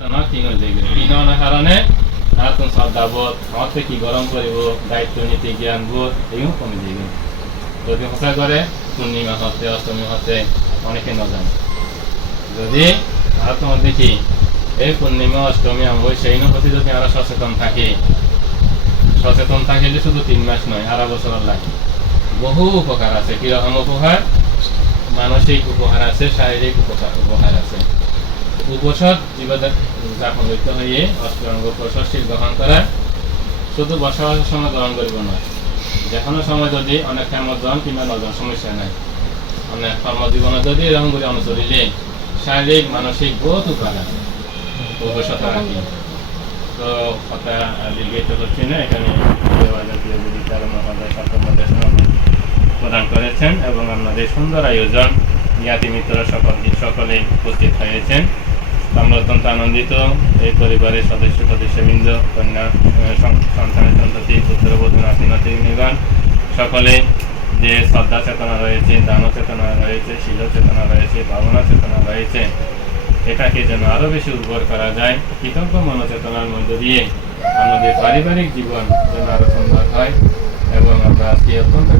না কিনো কারণে আত্ম শ্রদ্ধাবোধ আমাকে কি গরম করিব দায়িত্ব নীতি জ্ঞান বোধ এগুলো কমে যাবে। যদি হত্যা করে পূর্ণিমা হতে অষ্টমী হতে অনেকে ন জানে। যদি আর তোমার দেখি এই পূর্ণিমা অষ্টমী অমাবস্যা এই প্রতি যদি আমরা সচেতন থাকিলে শুধু 3 মাস নয় আরো বছর লাগে। বহু উপকার আছে। কিরকম উপকার? মানসিক উপকার আছে, শারীরিক উপকার আছে। উপসদ জীবনযাপন করতে হইয়ে অষ্টঙ্গ প্রশস্তি গ্রহণ করা শুধু বসবাসের সময় গ্রহণ করিব নয়, যে কোনো সময় যদি অনেক ক্ষমজন কিংবা নজন সমস্যা নাই অনেক কর্মজীবনে যদি এরকম করে অনুচরিলে শারীরিক মানসিক বহুত উপকার আছে। উপসদ রাখি তো কথা দীর্ঘিত করছি না। এখানে প্রদান করেছেন এবং আমাদের সুন্দর আয়োজন জ্ঞাতি মিত্র সকলে উপস্থিত হয়েছেন। আমরা অত্যন্ত আনন্দিত। এই পরিবারের সদস্যবৃন্দ, কন্যা সন্তানের সন্ততি, পুত্রবধূ, নাতি নাতনিগণ সকলে যে শ্রদ্ধা চেতনা রয়েছে, দান চেতনা রয়েছে, শীল চেতনা রয়েছে, ভাবনা চেতনা রয়েছে, এটাকে যেন আরো বেশি উর্বর করা যায়। কৃতজ্ঞ মনোচেতনার মধ্য দিয়ে আমাদের পারিবারিক জীবন যেন আরো সুন্দর হয় এবং আমরা আজকে অত্যন্ত